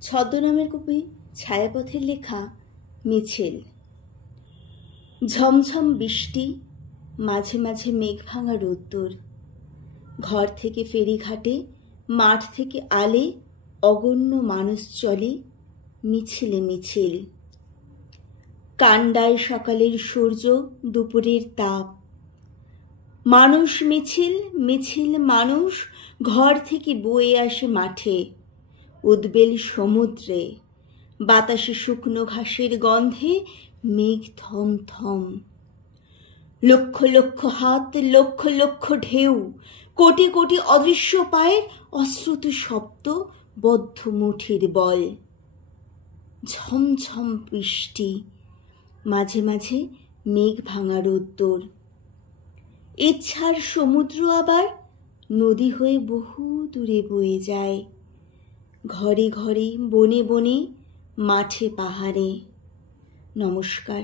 ছদ্মনামের কবি ছায়াপথের লেখা মিছিল। ঝমঝম বৃষ্টি, মাঝে মাঝে মেঘ ভাঙা রোদ্দুর। ঘর থেকে ফেরিঘাটে, মাঠ থেকে আলে, অগণ্য মানুষ চলে মিছিলে মিছিল। কান্ডায় সকালের সূর্য, দুপুরের তাপ। মানুষ মিছিল, মিছিল মানুষ, ঘর থেকে বয়ে আসে মাঠে। উদ্বেল সমুদ্রে, বাতাসে শুকনো ঘাসের গন্ধে মেঘ থম থম। লক্ষ লক্ষ হাত, লক্ষ লক্ষ ঢেউ, কোটি কোটি অদৃশ্য পায়ের অশ্রুত শব্দ, বদ্ধ মুঠির বল। ঝমঝম বৃষ্টি, মাঝে মাঝে মেঘ ভাঙা রোদ্দুর। ইচ্ছার সমুদ্র আবার নদী হয়ে বহু দূরে বয়ে যায়। ঘরে ঘরে, বনে বনে, মাঠে পাহাড়ে। নমস্কার।